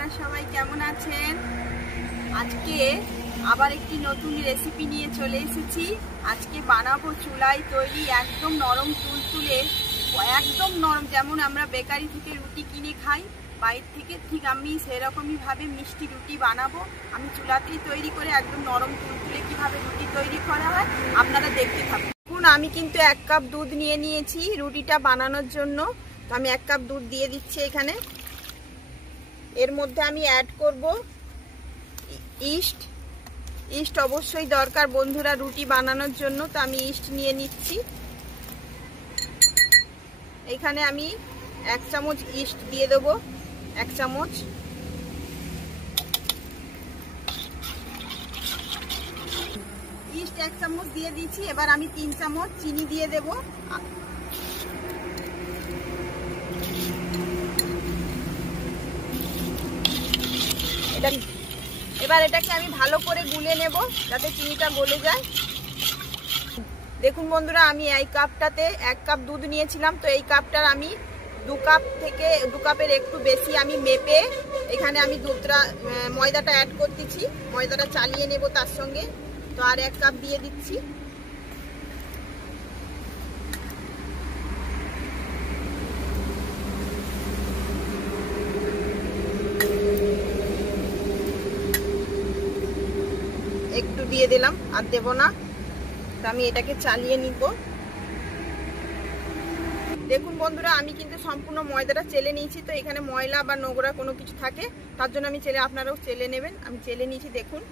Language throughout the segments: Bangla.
আপনারা সবাই কেমন আছেন? আজকে আবার একটি নতুন রেসিপি নিয়ে চলে এসেছি। আজকে বানাবো চুলায় তৈরি একদম নরম তুলতুলে, একদম নরম, যেমন আমরা বেকারি থেকে রুটি কিনে খাই বাইরে থেকে, ঠিক আমি সেরকমই ভাবে মিষ্টি রুটি বানাবো। আমি চুলাতেই তৈরি করে একদম নরম তুলতুলে কিভাবে রুটি তৈরি করা হয় আপনারা দেখতে থাকুন। আমি কিন্তু 1 কাপ দুধ নিয়ে নিয়েছি রুটিটা বানানোর জন্য। তো আমি 1 কাপ দুধ দিয়ে দিচ্ছি এখানে। এর মধ্যে আমি অ্যাড করব ইস্ট অবশ্যই দরকার বন্ধুরা রুটি বানানোর জন্য। তো আমি ইস্ট নিয়ে নিচ্ছি। এখানে আমি 1 চামচ ইস্ট দিয়ে দেব, 1 চামচ। ইস্ট 1 চামচ দিয়ে দিচ্ছি। এবার আমি 3 চামচ চিনি দিয়ে দেব। এবার এটাকে আমি ভালো করে গুলে নেব যাতে চিনিটা গলে যায়। দেখুন বন্ধুরা, আমি এই কাপটাতে 1 কাপ দুধ নিয়েছিলাম। তো এই কাপটার আমি 2 কাপ থেকে 2 কাপের একটু বেশি আমি মেপে এখানে আমি ময়দাটা অ্যাড করতেছি। ময়দাটা চালিয়ে নেব তার সঙ্গে। তো আর 1 কাপ দিয়ে দিচ্ছি। একটু দিয়ে দিলাম, আর দেব না। তো আমি এটাকে চালিয়ে নিব। দেখুন বন্ধুরা, আমি কিন্তু সম্পূর্ণ ময়দাটা চেলে নিয়েছি। তো এখানে ময়লা বা নোংরা কোনো কিছু থাকে, তার জন্য আমি আপনারাও চেলে নেবেন। আমি চেলে নিয়েছি দেখুন।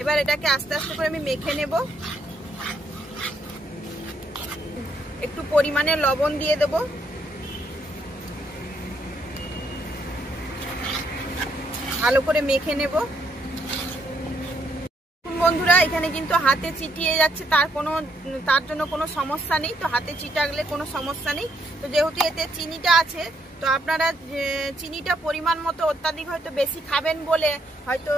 এবার এটাকে আস্তে আস্তে করে আমি মেখে নেব। একটু পরিমাণে লবণ দিয়ে দেব। ভালো করে মেখে নেব। বন্ধুরা, এখানে কিন্তু হাতে চিটিয়ে যাচ্ছে, তার জন্য কোনো সমস্যা নেই। তো হাতে চিটাগলে কোনো সমস্যা নেই। তো যেহেতু এতে চিনিটা আছে, তো আপনারা চিনিটা পরিমাণ মতো অত্যাধিক হয়তো বেশি খাবেন বলে হয়তো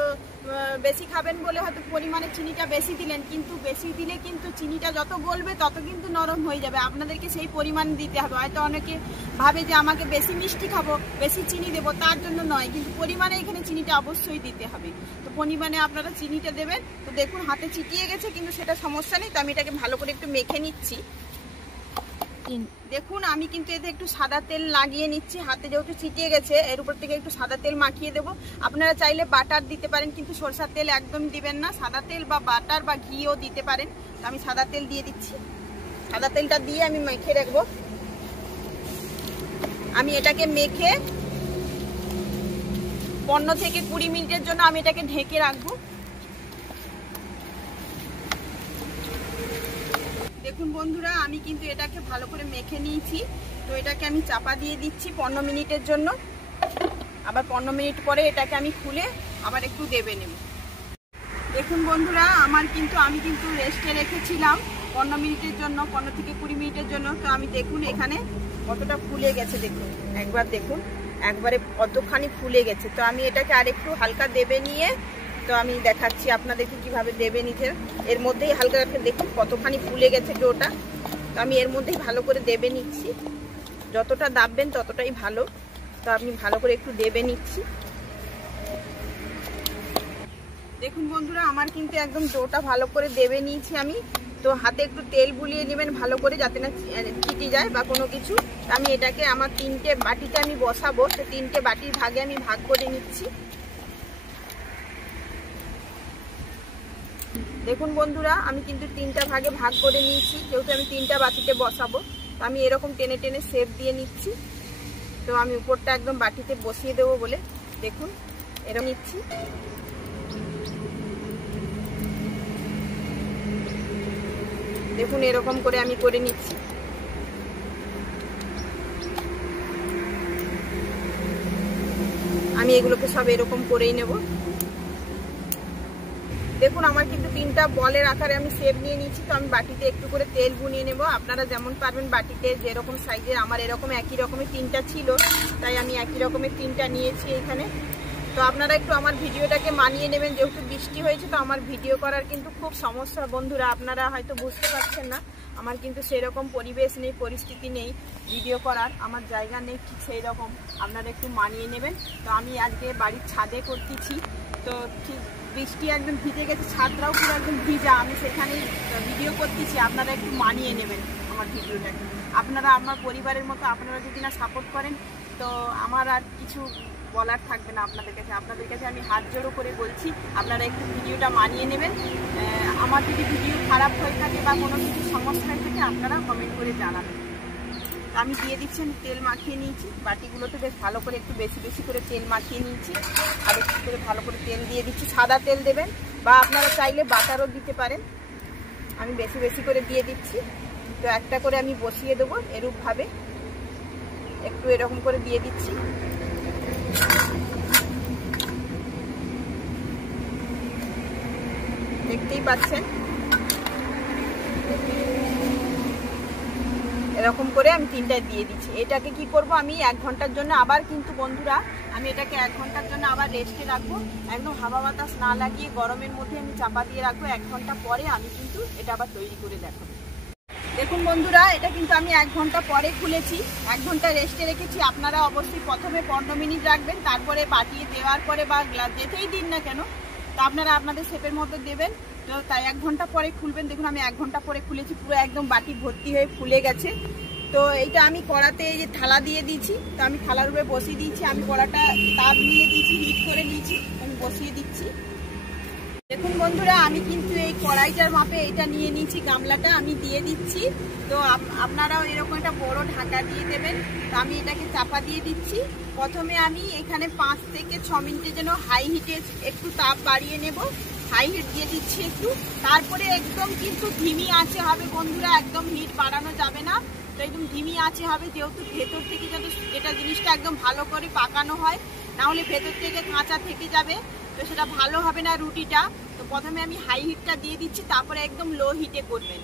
পরিমাণে চিনিটা বেশি দিলেন, কিন্তু বেশি দিলে কিন্তু চিনিটা যত গলবে তত কিন্তু নরম হয়ে যাবে। আপনাদেরকে সেই পরিমাণ দিতে হবে। হয়তো অনেকে ভাবে যে আমাকে বেশি মিষ্টি খাবো, বেশি চিনি দেবো, তার জন্য নয়, কিন্তু পরিমাণে এখানে চিনিটা অবশ্যই দিতে হবে। তো পরিমাণে আপনারা চিনিটা দেবেন। তো দেখুন হাতে চিটিয়ে গেছে, কিন্তু সেটা সমস্যা নেই। তো আমি এটাকে ভালো করে একটু মেখে নিচ্ছি। দেখুন আমি কিন্তু এতে একটু সাদা তেল লাগিয়ে নিচ্ছি। হাতে যেহেতু ছিটিয়ে গেছে, এর উপর থেকে একটু সাদা তেল মাখিয়ে দেবো। আপনারা চাইলে বাটার দিতে পারেন, কিন্তু সরষের তেল একদম দিবেন না। সাদা তেল বা বাটার বা ঘিও দিতে পারেন। তো আমি সাদা তেল দিয়ে দিচ্ছি। সাদা তেলটা দিয়ে আমি মেখে রাখবো। আমি এটাকে মেখে 15 থেকে 20 মিনিটের জন্য আমি এটাকে ঢেকে রাখবো। দেখুন বন্ধুরা, আমি কিন্তু এটাকে ভালো করে মেখে নিয়েছি। তো এটাকে আমি চাপা দিয়ে দিচ্ছি 15 মিনিটের জন্য। আবার 15 মিনিট পরে এটাকে আমি খুলে আবার একটু দেবে নেব। দেখুন বন্ধুরা, আমি কিন্তু রেস্টে রেখেছিলাম 15 মিনিটের জন্য, 15 থেকে 20 মিনিটের জন্য। তো আমি দেখুন এখানে কতটা ফুলে গেছে। দেখুন একবার দেখুন, একবারে কতখানি ফুলে গেছে। তো আমি এটাকে আরেকটু হালকা দেবে নিয়ে তো আমি দেখাচ্ছি আপনাদেরকে কিভাবে দেবে নিতে। এর মধ্যেই হালকা দেখুন কতখানি ফুলে গেছে ডোটা। তো আমি এর মধ্যেই ভালো করে দেবে নিচ্ছি। যতটা দাববেন ততটাই ভালো। তো আমি ভালো করে একটু দেবে নিচ্ছি। দেখুন বন্ধুরা, আমার কিন্তু একদম ডোটা ভালো করে দেবে নিয়েছি আমি। তো হাতে একটু তেল বুলিয়ে নেবেন ভালো করে, যাতে না চিটে যায় বা কোনো কিছু। আমি এটাকে আমার 3টে বাটিতে আমি বসাবো। তো 3টে বাটির ভাগে আমি ভাগ করে নিচ্ছি। দেখুন বন্ধুরা, আমি কিন্তু 3টা ভাগে ভাগ করে নিয়েছি, যেহেতু আমি 3টা বাটিতে বসাবো। তো আমি এরকম টেনে টেনে শেপ দিয়ে নিচ্ছি। তো আমি উপরটা একদম বাটিতে বসিয়ে দেবো বলে দেখুন এরকম নিচ্ছি। দেখুন এরকম করে আমি করে নিচ্ছি। আমি এগুলোকে সব এরকম করেই নেব। দেখুন আমার কিন্তু 3টা বলের আকারে আমি শেপ নিয়ে নিয়েছি। তো আমি বাটিতে একটু করে তেল বুনিয়ে নেব। আপনারা যেমন পারবেন বাটিতে যেরকম সাইজের, আমার এরকম একই রকমের 3টা ছিল, তাই আমি একই রকমের 3টা নিয়েছি এখানে। তো আপনারা একটু আমার ভিডিওটাকে মানিয়ে নেবেন, যেহেতু বৃষ্টি হয়েছে তো আমার ভিডিও করার কিন্তু খুব সমস্যা বন্ধুরা। আপনারা হয়তো বুঝতে পারছেন না, আমার কিন্তু সেরকম পরিবেশ নেই, পরিস্থিতি নেই ভিডিও করার, আমার জায়গা নেই ঠিক সেই রকম, আপনারা একটু মানিয়ে নেবেন। তো আমি আজকে বাড়ির ছাদে করতেছি, তো ঠিক বৃষ্টি একদম ভিজে গেছে, ছাদটাও পুরো একদম ভিজা, আমি সেখানেই ভিডিও করতেছি, আপনারা একটু মানিয়ে নেবেন আমার ভিডিওটাকে। আপনারা আমার পরিবারের মতো আপনারা যদি না সাপোর্ট করেন তো আমার আর কিছু বলার থাকবে না আপনাদের কাছে। আপনাদের কাছে আমি হাত জোড়ো করে বলছি, আপনারা একটু ভিডিওটা মানিয়ে নেবেন। আমার যদি ভিডিও খারাপ হয়ে থাকে বা কোনো কিছু সমস্যা হয়ে থাকে আপনারা কমেন্ট করে জানাবেন। আমি দিয়ে দিচ্ছি, আমি তেল মাখিয়ে নিয়েছি, বাটিগুলোতে বেশ ভালো করে একটু বেশি বেশি করে তেল মাখিয়ে নিয়েছি, আর একটু করে ভালো করে তেল দিয়ে দিচ্ছি। সাদা তেল দেবেন বা আপনারা চাইলে বাটারও দিতে পারেন, আমি বেশি বেশি করে দিয়ে দিচ্ছি। তো একটা করে আমি বসিয়ে দেবো এরূপভাবে, একটু এরকম করে দিয়ে দিচ্ছি। দেখতেই পাচ্ছেন এরকম করে আমি তিনটায় দিয়ে দিচ্ছি। এটাকে কি করব, আমি 1 ঘন্টার জন্য আবার কিন্তু বন্ধুরা আমি এটাকে 1 ঘন্টার জন্য আবার রেস্টে রাখবো, একদম হাওয়া বাতাস না লাগিয়ে গরমের মধ্যে আমি চাপা দিয়ে রাখবো। 1 ঘন্টা পরে আমি কিন্তু এটা আবার তৈরি করে দেখাবো। দেখুন বন্ধুরা, এটা কিন্তু আমি 1 ঘন্টা পরে খুলেছি, 1 ঘন্টা রেস্টে রেখেছি। আপনারা অবশ্যই প্রথমে 15 মিনিট রাখবেন, তারপরে বাটিয়ে দেওয়ার পরে বা গ্লাস যেতেই দিন না কেন, তো আপনারা আপনাদের শেপের মতো দেবেন। তো তাই 1 ঘন্টা পরে খুলবেন। দেখুন আমি 1 ঘন্টা পরে খুলেছি, পুরো একদম বাটি ভর্তি হয়ে ফুলে গেছে। তো এইটা আমি কড়াতে এই যে থালা দিয়ে দিয়েছি, তো আমি থালার উপরে বসিয়ে দিয়েছি, আমি কড়াটা তাপ নিয়ে দিয়েছি, হিট করে নিয়েছি, আমি বসিয়ে দিচ্ছি। দেখুন বন্ধুরা, আমি কিন্তু এই কড়াইটার মাপে এটা নিয়ে নিয়েছি, গামলাটা আমি দিয়ে দিচ্ছি। তো আপনারাও এরকম একটা বড় ঢাকা দিয়ে দেবেন। তো আমি এটাকে চাপা দিয়ে দিচ্ছি। প্রথমে আমি এখানে 5 থেকে 6 মিনিটের জন্য হাই হিটে একটু তাপ বাড়িয়ে নেব, হাই হিট দিয়ে দিচ্ছি একটু। তারপরে একদম কিন্তু ধিমি আঁচে হবে বন্ধুরা, একদম হিট বাড়ানো যাবে না, তো একদম ধিমি আঁচে হবে, যেহেতু ভেতর থেকে যাতে এটা জিনিসটা একদম ভালো করে পাকানো হয়, না হলে ভেতর থেকে কাঁচা থেকে যাবে, তো সেটা ভালো হবে না রুটিটা। তো প্রথমে আমি হাই হিটটা দিয়ে দিচ্ছি, তারপরে একদম লো হিটে করবেন।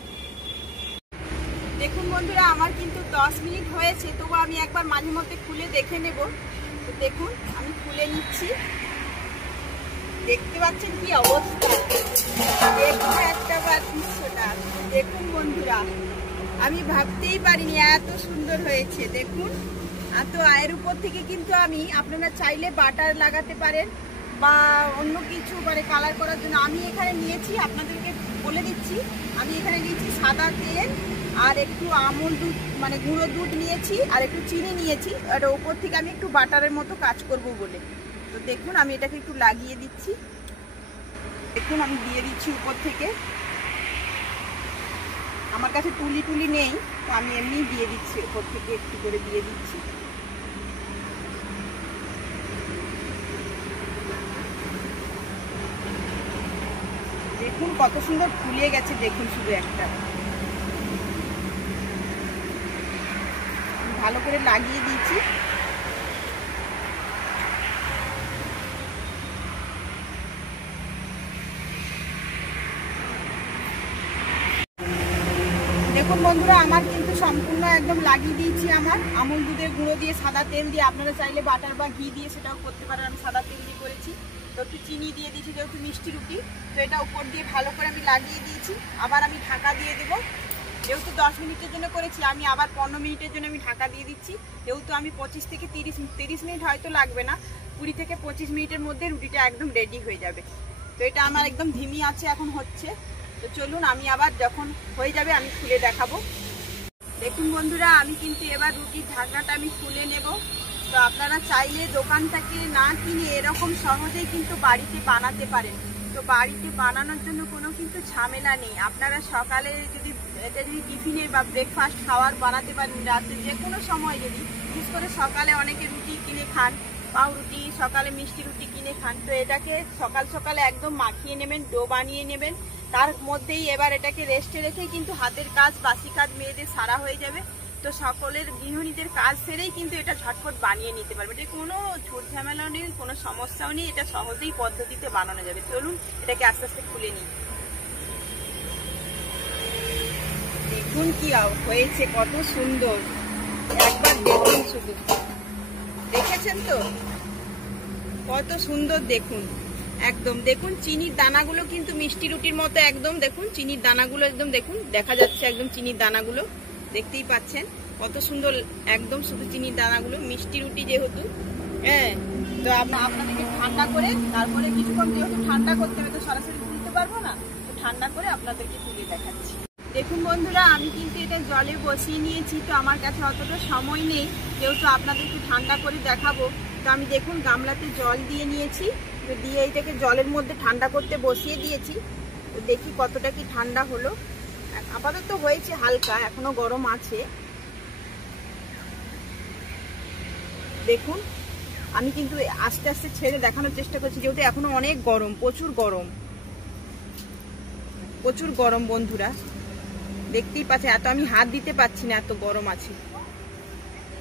দেখুন বন্ধুরা, আমার কিন্তু 10 মিনিট হয়েছে, তবু আমি একবার মাঝে মধ্যে খুলে দেখে নেব। তো দেখুন আমি খুলে নিচ্ছি, দেখতে পাচ্ছেন কি অবস্থা, দেখুন একটা বার দৃশ্যটা। দেখুন বন্ধুরা, আমি ভাবতেই পারিনি এত সুন্দর হয়েছে। দেখুন, তো এর উপর থেকে কিন্তু আমি, আপনারা চাইলে বাটার লাগাতে পারেন বা অন্য কিছু মানে কালার করার জন্য। আমি এখানে নিয়েছি, আপনাদেরকে বলে দিচ্ছি, আমি এখানে নিয়েছি সাদা তেল আর একটু আমুল দুধ মানে গুঁড়ো দুধ নিয়েছি, আর একটু চিনি নিয়েছি, আর ওপর থেকে আমি একটু বাটারের মতো কাজ করব বলে। তো দেখুন আমি এটাকে একটু লাগিয়ে দিচ্ছি, দেখুন আমি দিয়ে দিচ্ছি উপর থেকে। আমার কাছে তুলি নেই, তো আমি এমনি দিয়ে দিচ্ছি, উপর থেকে একটু করে দিয়ে দিচ্ছি। দেখুন কত সুন্দর ফুলে গেছে, দেখুন শুধু একটা, ভালো করে লাগিয়ে দিয়েছি। দেখুন বন্ধুরা, আমার কিন্তু সম্পূর্ণ একদম লাগিয়ে দিয়েছি। আমার আমুল দুধের গুঁড়ো দিয়ে, সাদা তেল দিয়ে, আপনারা চাইলে বাটার বা ঘি দিয়ে সেটাও করতে পারেন, আমি সাদা তেল দিয়ে করেছি। তো একটু চিনি দিয়ে দিয়েছি, যেহেতু মিষ্টি রুটি, তো এটা উপর দিয়ে ভালো করে আমি লাগিয়ে দিয়েছি। আবার আমি ঢাকা দিয়ে দেবো, যেহেতু 10 মিনিটের জন্য করেছি, আমি আবার 15 মিনিটের জন্য আমি ঢাকা দিয়ে দিচ্ছি। যেহেতু আমি 25 থেকে 30 মিনিট হয়তো লাগবে না, 20 থেকে 25 মিনিটের মধ্যে রুটিটা একদম রেডি হয়ে যাবে। তো এটা আমার একদম ধিমি আছে এখন হচ্ছে। তো চলুন আমি আবার যখন হয়ে যাবে আমি খুলে দেখাবো। দেখুন বন্ধুরা, আমি কিন্তু এবার রুটির ঢাকনাটা আমি খুলে নেব। তো আপনারা চাইলে দোকান থেকে না কিনে এরকম সহজেই কিন্তু বাড়িতে বানাতে পারেন। তো বাড়িতে বানানোর জন্য কোনো কিন্তু ঝামেলা নেই। আপনারা সকালে যদি এটা যদি টিফিনের বা ব্রেকফাস্ট খাওয়ার বানাতে পারেন, রাতে যে কোনো সময়, যদি বিশেষ করে সকালে অনেকে রুটি কিনে খান, পাউরুটি, সকালে মিষ্টি রুটি কিনে খান, তো এটাকে সকাল সকালে একদম মাখিয়ে নেবেন, ডো বানিয়ে নেবেন। তার মধ্যেই এবার এটাকে রেস্টে রেখে কিন্তু হাতের কাজ, বাসি কাজ মেয়েদের সারা হয়ে যাবে। তো সকলের গৃহিণীদের কাজ সেরেই কিন্তু এটা ঝটপট বানিয়ে নিতে পারবে। এটা কোনো ঝুট ঝামেলাও নেই, কোনো সমস্যাও নেই, এটা সহজেই পদ্ধতিতে বানানো যাবে। চলুন এটাকে আস্তে আস্তে খুলে নিই। দেখুন কি হয়েছে, কত সুন্দর, একবার দেখুন শুধু, দেখেছেন তো? কত সুন্দর দেখুন, একদম দেখুন চিনির দানাগুলো কিন্তু মিষ্টি রুটির মতো, একদম দেখুন চিনির দানাগুলো একদম দেখুন দেখা যাচ্ছে, একদম চিনির দানাগুলো দেখতেই পাচ্ছেন কত সুন্দর, একদম শুধু চিনির দানাগুলো। মিষ্টি রুটি যেহেতু, হ্যাঁ, তো আপনাদেরকে ঠান্ডা করে তারপরে কিছুক্ষণ, যেহেতু ঠান্ডা করতে হবে তো সরাসরি তুলতে পারবো না, তো ঠান্ডা করে আপনাদেরকে তুলে দেখাচ্ছি। দেখুন বন্ধুরা, আমি কিন্তু এটা জলে বসিয়ে নিয়েছি, তো আমার কাছে অতটা সময় নেই, যেহেতু আপনাদেরকে ঠান্ডা করে দেখাবো। তো আমি দেখুন গামলাতে জল দিয়ে নিয়েছি, দিয়ে এটাকে জলের মধ্যে ঠান্ডা করতে বসিয়ে দিয়েছি। তো দেখি কতটা কি ঠান্ডা হলো। আপাতত হয়েছে হালকা, এখনো গরম আছে। দেখুন আমি কিন্তু আস্তে আস্তে ছেড়ে দেখানোর চেষ্টা করছি, যেহেতু এখনো অনেক গরম, প্রচুর গরম, প্রচুর গরম বন্ধুরা, দেখতেই পাচ্ছেন। এত আমি হাত দিতে পারছি না, এত গরম আছে।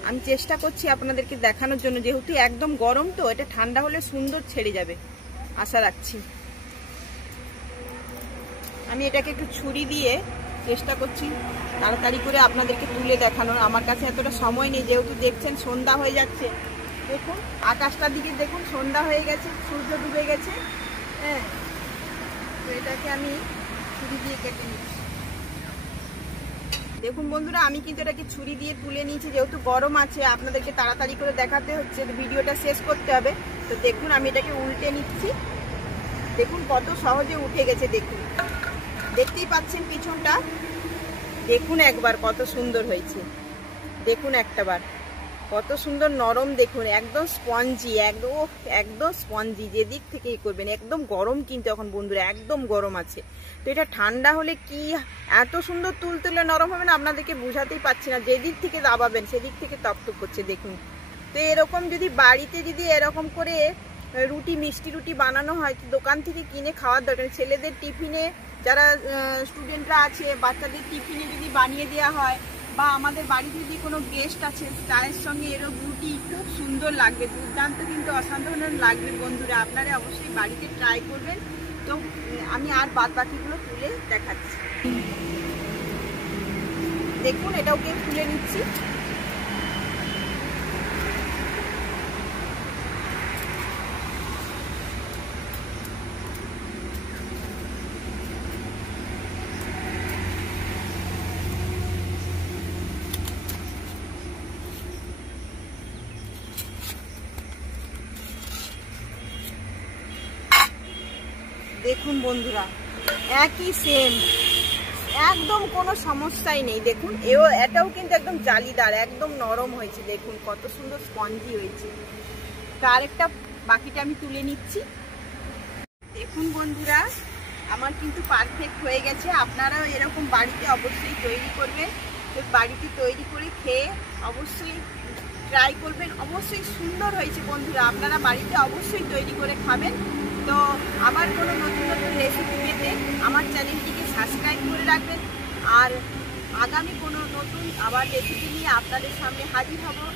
আমি চেষ্টা করছি আপনাদেরকে দেখানোর জন্য, যেহেতু একদম গরম, তো এটা ঠান্ডা হলে সুন্দর ছেড়ে যাবে আশা রাখছি। আমি এটাকে একটু ছুরি দিয়ে চেষ্টা করছি তাড়াতাড়ি করে আপনাদেরকে তুলে দেখানোর। আমার কাছে এতটা সময় নেই, যেহেতু দেখছেন সন্ধ্যা হয়ে যাচ্ছে। দেখুন আকাশটার দিকে দেখুন, সন্ধ্যা হয়ে গেছে, সূর্য ডুবে গেছে। হ্যাঁ, তো এটাকে আমি ছুরি দিয়ে কেটে নিচ্ছি। দেখুন বন্ধুরা, আমি কিন্তু এটাকে ছুরি দিয়ে তুলে নিয়েছি, যেহেতু গরম আছে, আপনাদেরকে তাড়াতাড়ি করে দেখাতে হচ্ছে, ভিডিওটা শেষ করতে হবে। তো দেখুন আমি এটাকে উল্টে নিচ্ছি। দেখুন কত সহজে উঠে গেছে, দেখুন দেখতেই পাচ্ছেন পিছনটা, দেখুন একবার কত সুন্দর হয়েছে। দেখুন একটাবার কত সুন্দর নরম, দেখুন একদম স্পঞ্জি, একদম স্পঞ্জি। যেদিক থেকে করবেন, একদম গরম কিন্তু এখন বন্ধুরা, একদম গরম আছে। তো এটা ঠান্ডা হলে কি এত সুন্দর তুলতুলে নরম হবে না, আপনাদেরকে বোঝাতেই পারছি না। যেদিক থেকে দাবাবেন সেদিক থেকে তপতপ করছে, দেখুন। তো এরকম যদি বাড়িতে যদি এরকম করে রুটি, মিষ্টি রুটি বানানো হয়, তো দোকান থেকে কিনে খাওয়ার দরকার। ছেলেদের টিফিনে, যারা স্টুডেন্টরা আছে, বাচ্চাদের টিফিনে যদি বানিয়ে দেওয়া হয়, বা আমাদের বাড়িতে যদি কোনো গেস্ট আছে, চায়ের সঙ্গে এরকম রুটি খুব সুন্দর লাগবে, দুর্দান্ত কিন্তু অসাধারণ লাগবে বন্ধুরা। আপনারা অবশ্যই বাড়িতে ট্রাই করবেন। তো আমি আর বাদ বাকিগুলো তুলে দেখাচ্ছি। দেখুন এটাকে তুলে নিচ্ছি। দেখুন বন্ধুরা, একই সেম, একদম কোনো সমস্যাই নেই। দেখুন এটাও কিন্তু একদম জালিদার, একদম নরম হয়েছে। দেখুন কত সুন্দর স্পঞ্জি হয়েছে। তার একটা বাকিটা আমি তুলে নিচ্ছি। দেখুন বন্ধুরা, আমার কিন্তু পারফেক্ট হয়ে গেছে। আপনারাও এরকম বাড়িতে অবশ্যই তৈরি করবেন। তো বাড়িতে তৈরি করে খেয়ে অবশ্যই ট্রাই করবেন। অবশ্যই সুন্দর হয়েছে বন্ধুরা, আপনারা বাড়িতে অবশ্যই তৈরি করে খাবেন। তো আবার কোনো নতুন নতুন রেসিপি পেতে আমার চ্যানেলটিকে সাবস্ক্রাইব করে রাখবেন। আর আগামী কোনো নতুন আবার রেসিপি নিয়ে আপনাদের সামনে হাজির হব।